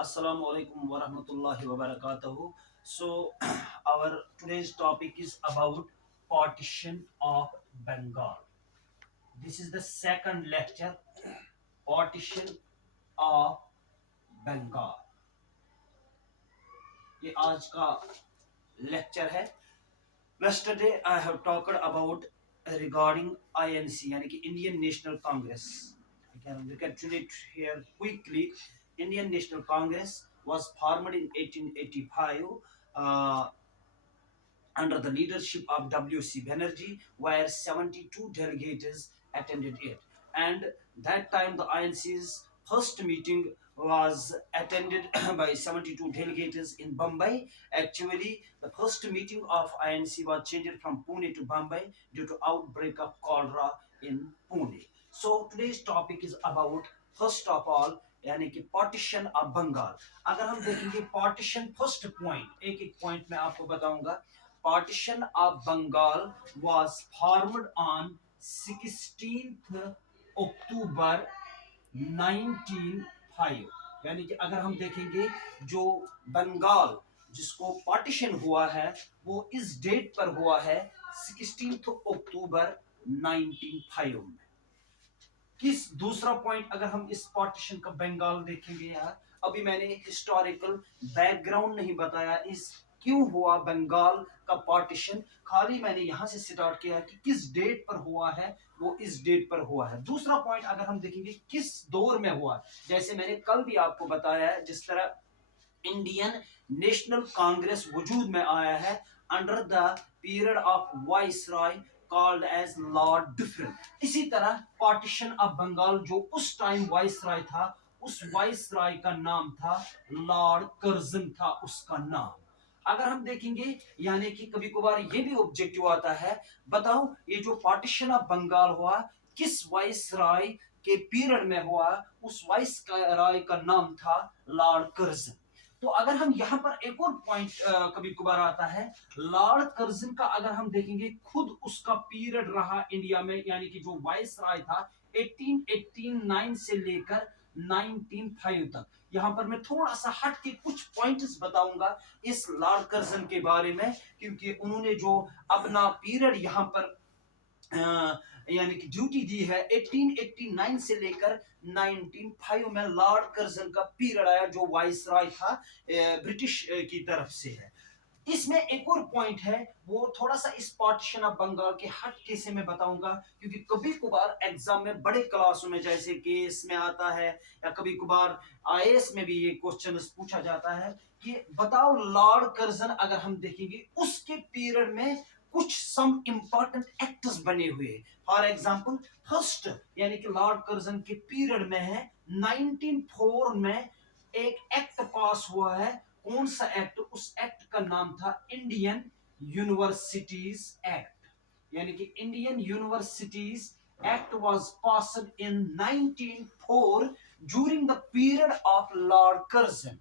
Assalamu alaikum wa rahmatullahi wa barakatuhu. So, our today's topic is about partition of Bengal. This is the second lecture, partition of Bengal. ये आज का lecture है. Yesterday I have talked about regarding INC यानी कि Indian National Congress. We can read it here quickly. Indian National Congress was formed in 1885 uh, under the leadership of W.C. Banerjee, where 72 delegates attended it. And that time the INC's first meeting was attended by 72 delegates in Bombay. Actually, the first meeting of INC was changed from Pune to Bombay due to outbreak of cholera in Pune. So today's topic is about, first of all, यानी कि partition of Bengal. अगर हम देखेंगे partition, first point, एक एक point में आपको बताऊंगा. Partition of Bengal was formed on 16th October 1905. यानी कि अगर हम देखेंगे जो बंगाल जिसको पार्टीशन हुआ है वो इस डेट पर हुआ है 16 अक्टूबर 1905 में. किस दूसरा पॉइंट अगर हम इस पार्टीशन का बंगाल देखेंगे यार, अभी मैंने हिस्टोरिकल बैकग्राउंड नहीं बताया इस क्यों हुआ बंगाल का पार्टीशन, खाली मैंने यहां से स्टार्ट किया कि किस डेट पर हुआ है, वो इस डेट पर हुआ है. दूसरा पॉइंट अगर हम देखेंगे किस दौर में हुआ, जैसे मैंने कल भी आपको बताया है, जिस तरह इंडियन नेशनल कांग्रेस वजूद में आया है under the period of viceroy called as lord different. इसी तरह पार्टीशन ऑफ बंगाल जो उस टाइम वाइसरॉय था, उस वाइसरॉय का नाम था लॉर्ड कर्जन था उसका नाम. अगर हम देखेंगे यानी कि कभी कभार ये भी ऑब्जेक्टिव आता है, बताओ ये जो पार्टीशन ऑफ बंगाल हुआ किस वाइसरॉय के पीरियड में हुआ, उस वाइसरॉय का नाम था लॉर्ड कर्जन. तो अगर हम यहाँ पर एक और पॉइंट कभी कभार आता है, लॉर्ड कर्जन का अगर हम देखेंगे खुद उसका पीरियड रहा इंडिया में, यानी कि जो वाइसरॉय था 1889 से लेकर 1905 तक. यहाँ पर मैं थोड़ा सा हट के कुछ पॉइंट्स बताऊंगा इस लॉर्ड कर्जन के बारे में, क्योंकि उन्होंने जो अपना पीरियड यहाँ पर यानी कि ड्यूटी दी है 1889 से लेकर 1905 में लॉर्ड कर्जन का पीरियड आया जो वाइसरॉय था ब्रिटिश की तरफ से है. इसमें एक और पॉइंट है, वो थोड़ा सा इस पार्टीशन ऑफ बंगाल के हट के से मैं बताऊंगा, क्योंकि कभी कभार एग्जाम में बड़े क्लासों में जैसे केस में आता है या कभी कभार आईएएस में भी ये क्वेश्चन पूछा जाता है कि बताओ लॉर्ड कर्जन अगर हम देखेंगे उसके पीरियड में कुछ सम इंपॉर्टेंट एक्ट्स बने हुए. फॉर एग्जांपल फर्स्ट यानी कि लॉर्ड कर्जन के पीरियड में है 1904 में एक एक्ट पास हुआ है. कौन सा एक्ट? उस एक्ट का नाम था इंडियन यूनिवर्सिटीज एक्ट. यानी कि Indian universities act was passed in 1904 during the period of Lord Curzon,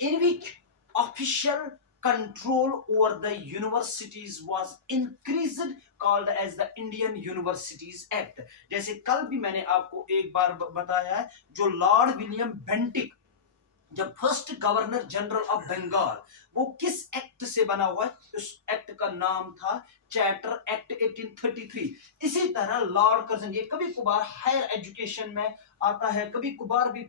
in which official control over the universities was increased, called as the Indian Universities Act. जैसे कल भी मैंने आपको एक बार बताया है, जो लॉर्ड विलियम बेंटिक जब first governor general of Bengal, वो किस एक्ट से बना हुआ है? उस एक्ट का नाम था चार्टर एक्ट 1833. इसी तरह लॉर्ड कर्जन, ये कभी कभार हायर एजुकेशन में आता है, कभी कभार भी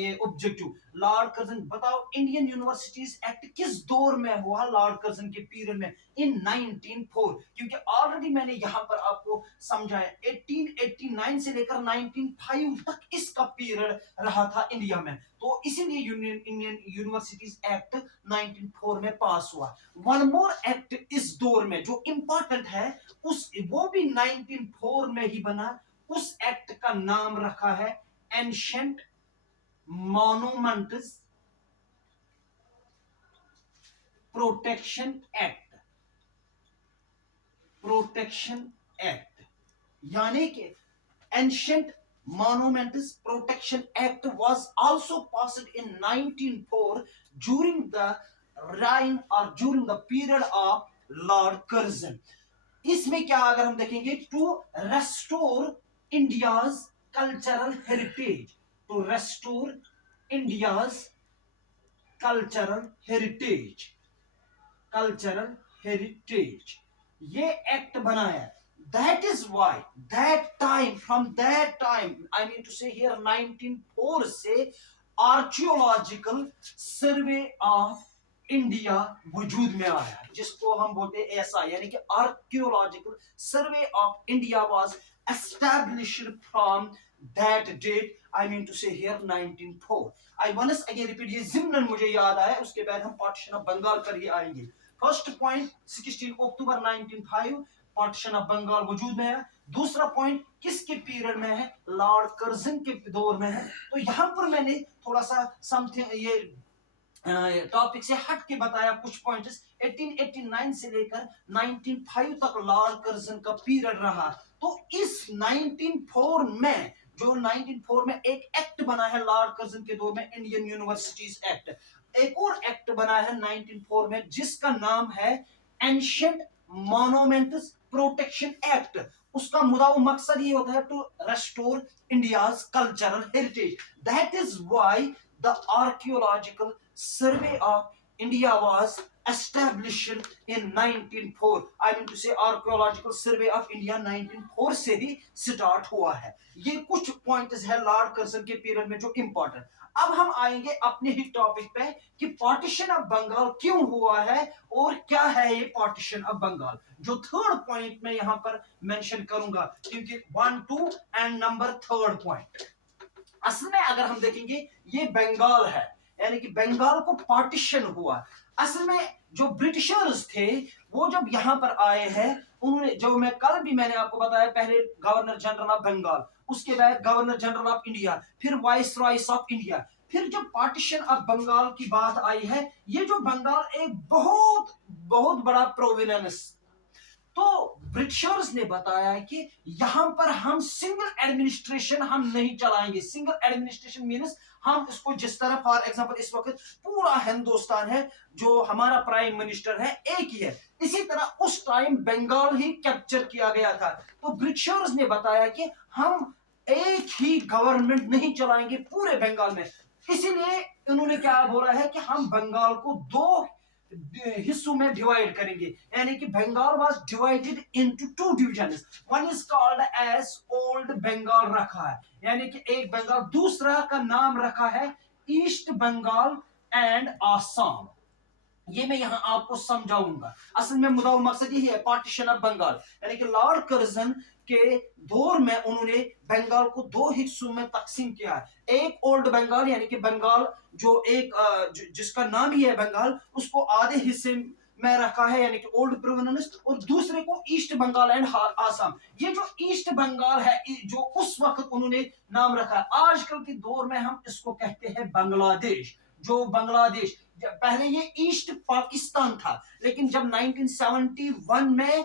ये ऑब्जेक्टिव, लॉर्ड कर्जन बताओ इंडियन यूनिवर्सिटीज एक्ट किस दौर में हुआ लॉर्ड कर्जन के पीरियड में? इन 1904. क्योंकि ऑलरेडी मैंने यहां पर आपको समझाया 1889 से लेकर 1905 तक इसका पीरियड रहा था इंडिया में, तो इसीलिए इंडियन यूनिवर्सिटीज एक्ट 1904 में पास हुआ. वन मोर एक्ट इस दौर में जो इंपॉर्टेंट है, उस वो भी 1904 में ही बना. उस एक्ट का नाम रखा है ancient monuments protection act. Protection act यानी कि ancient Monuments Protection Act was also passed in 1904 during the reign or during the period of Lord Curzon. इसमें क्या अगर हम देखेंगे, to restore India's cultural heritage, to restore India's cultural heritage, cultural heritage ये act बनाया। That is why that time, from that time I mean to say here 1904 से archaeological survey of India वजूद में आया, जिसको हम बोलते हैं ऐसा, यानी कि archaeological survey of India was established from that date, I mean to say here 1904। I once again repeat, ये जिम्नन मुझे याद आया, उसके बाद हम पार्टीशन ऑफ बंगाल पर ही आएंगे। First point 16 October 1905 partition of Bengal वजूद में है। दूसरा पॉइंट किसके पीरियड में है, लॉर्ड कर्जन के दौर में है। तो यहां पर मैंने थोड़ा सा समथिंग ये टॉपिक से हट के बताया कुछ पॉइंट्स। 1889 से लेकर 1905 तक लॉर्ड कर्जन का पीरियड रहा। तो इस 1904 में, जो 1904 में एक एक्ट बना है लॉर्ड कर्जन के दौर में, इंडियन यूनिवर्सिटीज एक्ट। एक और एक्ट बना है 1904 में जिसका नाम है एंशिएंट मॉन्यूमेंट्स प्रोटेक्शन एक्ट। उसका मुद्दा मकसद ये होता है to restore India's cultural heritage. That is why the archaeological survey of India was established in 1904, I mean to say archaeological survey of India 1904 से ही स्टार्ट हुआ है। ये कुछ पॉइंट्स है लॉर्ड कर्जन के पीरियड में जो इंपॉर्टेंट। अब हम आएंगे अपने ही टॉपिक पे कि पार्टीशन ऑफ बंगाल क्यों हुआ है और क्या है ये पार्टीशन ऑफ बंगाल, जो थर्ड पॉइंट में यहां पर मेंशन करूंगा, क्योंकि 1 2 एंड नंबर थर्ड पॉइंट। असल में अगर हम देखेंगे ये बंगाल है, यानी कि बंगाल को पार्टीशन हुआ। असल में जो ब्रिटिशर्स थे वो जब यहां पर आए हैं, उन्होंने, जो मैं कल भी मैंने आपको बताया, पहले गवर्नर जनरल ऑफ बंगाल, उसके बाद गवर्नर जनरल ऑफ इंडिया, फिर वाइस रॉयस ऑफ इंडिया, फिर जब पार्टीशन ऑफ बंगाल की बात आई है, ये जो बंगाल एक बहुत बहुत बड़ा प्रोविंस, तो ब्रिटिशर्स ने बताया कि यहां पर हम सिंगल एडमिनिस्ट्रेशन हम नहीं चलाएंगे। सिंगल एडमिनिस्ट्रेशन मीन्स हम इसको, जिस तरह फॉर एग्जांपल इस वक्त पूरा हिंदुस्तान है, जो हमारा प्राइम मिनिस्टर है एक ही है, इसी तरह उस टाइम बंगाल ही कैप्चर किया गया था। तो ब्रिटिशर्स ने बताया कि हम एक ही गवर्नमेंट नहीं चलाएंगे पूरे बंगाल में। इसीलिए उन्होंने क्या बोला है कि हम बंगाल को दो हिस्सों में डिवाइड करेंगे, यानी कि Bengal was divided into two divisions. One is called as old Bengal रखा है, यानी कि एक बंगाल, दूसरा का नाम रखा है ईस्ट बंगाल एंड आसाम। ये मैं यहां आपको समझाऊंगा। असल में मुद्दा मकसद यही है, पार्टीशन ऑफ बंगाल, यानी कि लॉर्ड कर्जन के दौर में उन्होंने बंगाल को दो हिस्सों में तकसीम किया है। एक ओल्ड बंगाल, यानी कि बंगाल जो एक जिसका नाम ही है बंगाल, उसको आधे हिस्से में रखा है, यानी कि ओल्ड प्रोविंस, और दूसरे को ईस्ट बंगाल एंड आसाम। ये जो ईस्ट बंगाल है, जो उस वक्त उन्होंने नाम रखा है, आजकल के दौर में हम इसको कहते हैं बांग्लादेश। जो बांग्लादेश, पहले ये ईस्ट पाकिस्तान था, लेकिन जब 1971 में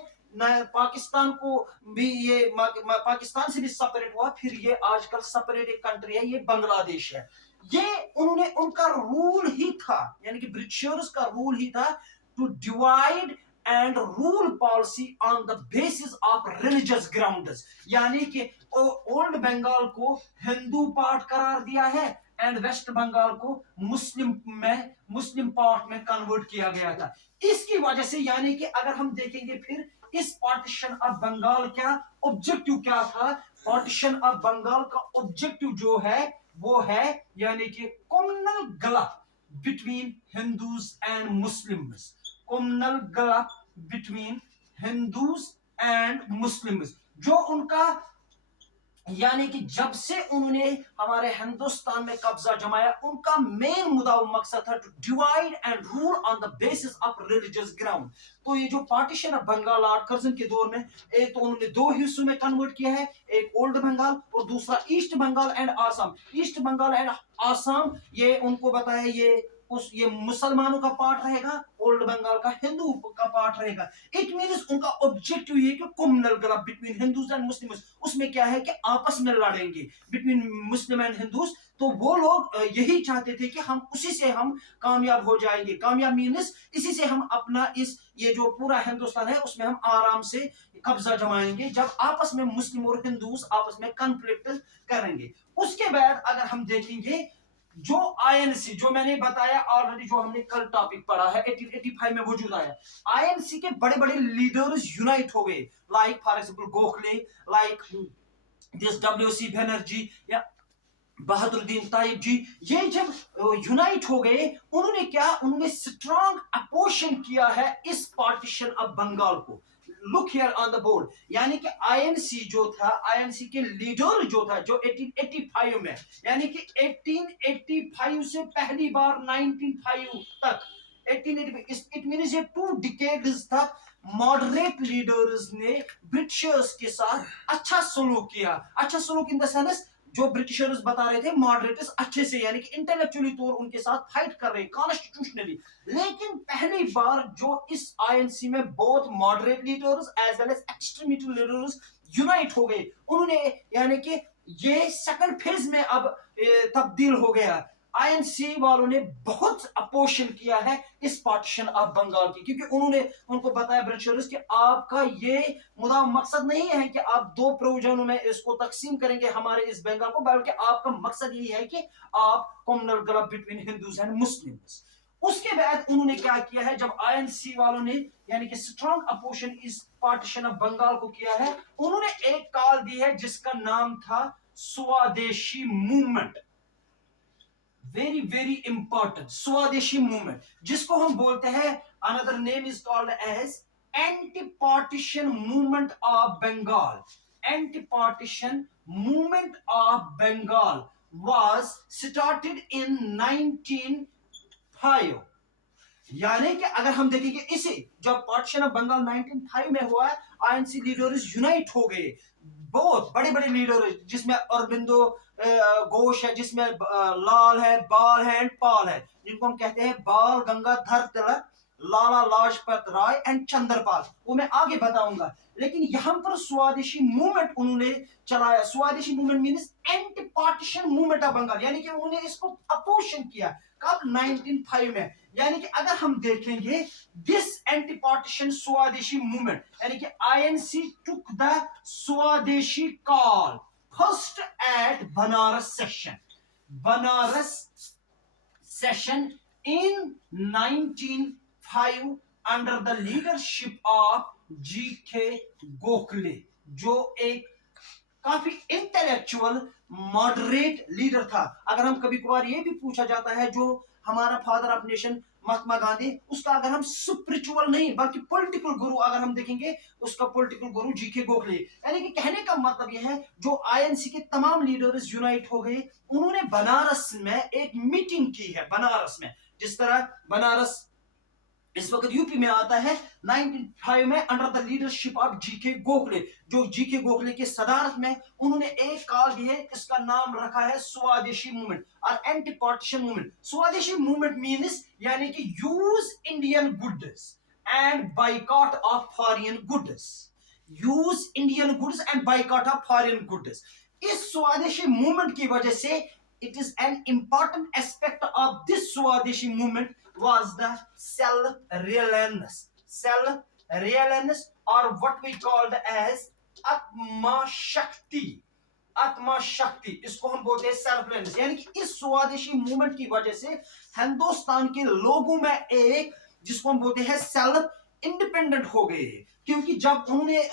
पाकिस्तान को भी ये पाकिस्तान से भी सेपरेट हुआ, फिर ये आजकल सेपरेट एक कंट्री है, ये बांग्लादेश है। ये उन्होंने, उनका रूल ही था, यानी कि ब्रिटिशर्स का रूल ही था to divide and rule policy on the basis of religious grounds, यानी कि ओल्ड बंगाल को हिंदू पार्ट करार दिया है एंड वेस्ट बंगाल को मुस्लिम पार्ट में कन्वर्ट किया गया था। इसकी वजह से, यानी कि अगर हम देखेंगे फिर इस पार्टीशन ऑफ बंगाल क्या ऑब्जेक्टिव क्या था, पार्टीशन ऑफ बंगाल का ऑब्जेक्टिव जो है वो है, यानी कि communal gulf between Hindus and Muslims, communal gulf between Hindus and Muslims, जो उनका, यानी कि जब से उन्होंने हमारे हिंदुस्तान में कब्जा जमाया, उनका मेन मुद्दा मकसद था to divide and rule on the basis of religious ground. तो ये जो partition of Bengal lord Curzon के दौर में, एक तो उन्होंने दो हिस्सों में कन्वर्ट किया है, एक ओल्ड बंगाल और दूसरा east Bengal and Assam. East Bengal and Assam, ये उनको बताया ये मुसलमानों का पार्ट रहेगा, ओल्ड बंगाल का हिंदू का पार्ट रहेगा। इट मींस उनका ऑब्जेक्टिव ये कि communal gulf between Hindus and Muslims, उसमें क्या है कि आपस में लड़ेंगे बिटवीन मुस्लिम एंड हिंदूज। तो वो लोग यही चाहते थे कि हम उसी से हम कामयाब हो जाएंगे। कामयाब मींस इसी से हम अपना ये जो पूरा हिंदुस्तान है उसमें हम आराम से कब्जा जमाएंगे, जब आपस में मुस्लिम और हिंदूज आपस में कॉन्फ्लिक्ट करेंगे। उसके बाद अगर हम देखेंगे जो आईएनसी, जो मैंने बताया ऑलरेडी, जो हमने कल टॉपिक पढ़ा है 1885 में वजूद आया, आईएनसी के बड़े बड़े लीडर्स यूनाइट हो गए, like for example Gokhale, like this WC Banerjee या बहादुरदीन ताइब जी। ये जब यूनाइट हो गए, उन्होंने क्या, उन्होंने स्ट्रांग अपोजिशन किया है इस पार्टीशन ऑफ बंगाल को। Look here on the board, यानी कि आईएनसी जो था, आईएनसी के लीडर जो था, जो 1885 में, यानी कि 1885 से पहली बार 1905 तक, 1885 इट मींस ये 2 डिकेड्स तक मॉडरेट लीडर्स ने ब्रिटिशर्स के साथ अच्छा सलूक किया। अच्छा सलूक इन द सेंस, जो ब्रिटिशर्स बता रहे थे मॉडरेटर्स अच्छे से, यानी कि इंटेलेक्चुअली तौर उनके साथ फाइट कर रहे कॉन्स्टिट्यूशनली। लेकिन पहली बार जो इस आईएनसी में बहुत moderate leaders as well as extremist leaders unite हो गए, उन्होंने, यानी कि ये सेकंड फेज में अब तब्दील हो गया। आईएनसी वालों ने बहुत अपोजिशन किया है इस पार्टीशन ऑफ बंगाल की, क्योंकि उन्होंने उनको बताया ब्रिटिशर्स कि आपका ये मुद्दा मकसद नहीं है कि आप 2 प्रोविजनों में इसको तकसीम करेंगे हमारे इस बंगाल को, बल्कि आपका मकसद यही है कि आप कम्युनल गलत बिटवीन हिंदूज एंड मुस्लिम्स। उसके बाद उन्होंने क्या किया है, जब आईएनसी वालों ने यानी कि स्ट्रांग अपोजिशन इस पार्टीशन ऑफ बंगाल को किया है, उन्होंने एक कॉल दी है जिसका नाम था Swadeshi movement. Very very important, Swadeshi movement, जिसको हम बोलते हैं, another name is called as anti partition movement of Bengal. Anti partition movement of Bengal was started in 1905। यानी कि अगर हम देखेंगे इसे, जब पार्टीशन ऑफ बंगाल 1905 में हुआ, आईएनसी लीडर्स यूनाइट हो गए, बहुत बड़े बड़े लीडर, जिसमें अरबिंदो घोष है, जिसमें लाल है, बाल है एंड पाल है, जिनको हम कहते हैं बाल गंगाधर तिलक, लाला लाजपत राय एंड चंद्रपाल, वो मैं आगे बताऊंगा। लेकिन यहां पर स्वदेशी मूवमेंट उन्होंने चलाया। Swadeshi movement means anti partition movement of Bengal, यानी कि उन्होंने इसको अपोजिशन किया। कब? 1905 में। यानी कि अगर हम देखेंगे this anti partition Swadeshi movement, यानी कि INC took the Swadeshi call first at Banaras session. Banaras session in 1905 under the leadership of GK Gokhale, जो एक काफी इंटेलेक्चुअल मॉडरेट लीडर था। अगर हम कभी कभार ये भी पूछा जाता है, जो हमारा father of nation Mahatma Gandhi, उसका अगर हम स्पिरिचुअल नहीं बल्कि पॉलिटिकल गुरु अगर हम देखेंगे, उसका पॉलिटिकल गुरु जीके गोखले। यानी कि कहने का मतलब यह है, जो आईएनसी के तमाम लीडर्स यूनाइट हो गए, उन्होंने बनारस में एक मीटिंग की है। बनारस में, जिस तरह बनारस इस वक्त यूपी में आता है, 1905 में under the leadership of GK Gokhale, जो जीके गोखले के सदारत में उन्होंने एक कॉल दी है, इसका नाम रखा है स्वदेशी मूवमेंट और एंटी पार्टीशन मूवमेंट। स्वदेशी मूवमेंट मीन्स यानी कि use Indian goods and boycott of foreign goods. Use Indian goods and boycott of foreign goods. इस स्वदेशी मूवमेंट की वजह से, it is an important aspect of this Swadeshi movement was the self-reliance, or what we called as Atma Shakti। आत्मा शक्ति, इसको हम बोलते हैं सेल्फ रिलायंस। यानी कि इस स्वदेशी मूवमेंट की वजह से हिंदुस्तान के लोगों में एक, जिसको हम बोलते हैं सेल्फ इंडिपेंडेंट हो गए। क्योंकि जब उन्होंने,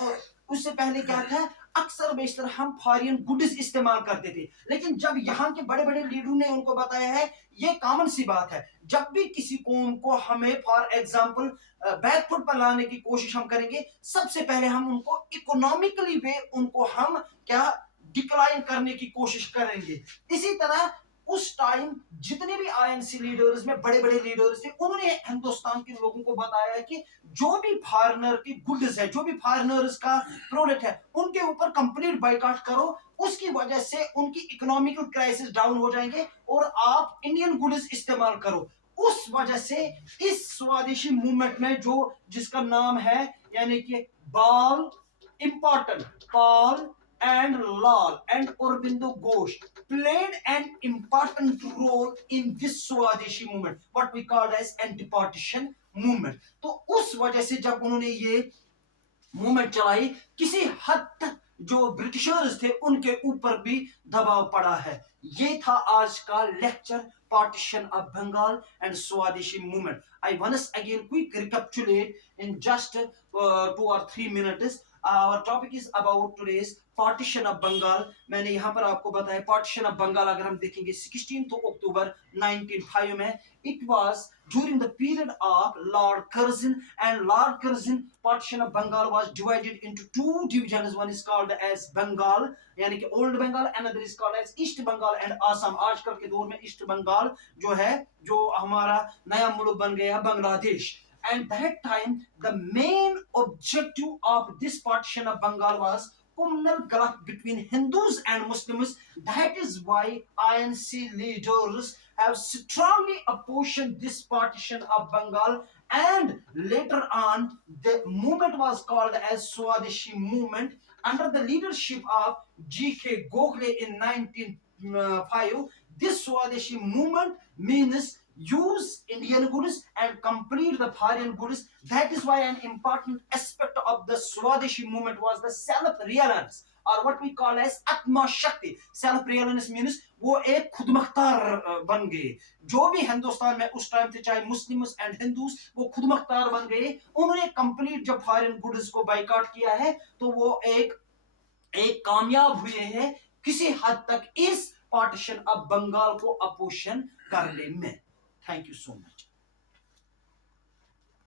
उससे पहले क्या था, अक्सर बेशतर हम फॉरेन गुड्स इस्तेमाल करते थे, लेकिन जब यहाँ के बड़े बड़े लीडरों ने उनको बताया है, ये कॉमन सी बात है, जब भी किसी कौम को हमें फॉर एग्जांपल बैकफुट पर लाने की कोशिश हम करेंगे, सबसे पहले हम उनको इकोनॉमिकली वे उनको हम क्या डिक्लाइन करने की कोशिश करेंगे। इसी तरह उस टाइम जितने भी आईएनसी लीडर्स में बड़े बड़े लीडर्स थे, उन्होंने हिंदुस्तान के लोगों को बताया है कि जो भी फॉरेनर की गुड्स है, जो भी फॉरेनर्स का प्रोडक्ट है, उनके ऊपर कंप्लीट बाइकआउट करो। उसकी वजह से उनकी इकोनॉमिकल क्राइसिस डाउन हो जाएंगे और आप इंडियन गुड्स इस्तेमाल करो। उस वजह से इस स्वदेशी मूवमेंट में, जो जिसका नाम है यानी कि बाल, important, Pal and Lal and Aurobindo Ghosh played an important role in this Swadeshi movement, what we call as anti-partition movement। तो उस वजह से जब उन्होंने ये मूवमेंट चलाई, किसी हद तक जो ब्रिटिशर्स थे उनके ऊपर भी दबाव पड़ा है। ये था आज का lecture, partition of Bengal and Swadeshi movement. I once again quick recapitulate in just 2 or 3 minutes. Our topic is about today's partition of Bengal. मैंने यहाँ पर आपको बताया partition of Bengal अगर हम देखेंगे 16 अक्टूबर 1905 में, it was during the period of Lord Curzon, and Lord Curzon partition of Bengal was divided into two divisions. One is called as Bengal यानी कि old Bengal, another is called as east Bengal and Assam. आजकल के दौर में east Bengal जो है, जो हमारा नया मुल्क बन गया Bangladesh. And that time the main objective of this partition of Bengal was communal gulf between Hindus and Muslims. That is why INC leaders have strongly opposed this partition of Bengal, and later on the movement was called as Swadeshi movement under the leadership of G.K. Gokhale in 1905. This Swadeshi movement means use Indian goods and complete the foreign goods. That is why an important aspect of the Swadeshi movement was the self-reliance, or what we call as Atma Shakti. Self-reliance means वो एक खुदमुख्तार बन गए। जो भी हिंदुस्तान में उस time थे, चाहे मुस्लिम्स एंड हिंदूस, वो खुदमुख्तार बन गए। उन्होंने कंप्लीट जब फॉरेन गुड्स को बाइकआउट किया है तो वो एक कामयाब हुए हैं किसी हद तक इस पार्टीशन ऑफ बंगाल को अपोजिशन करने में। Thank you so much.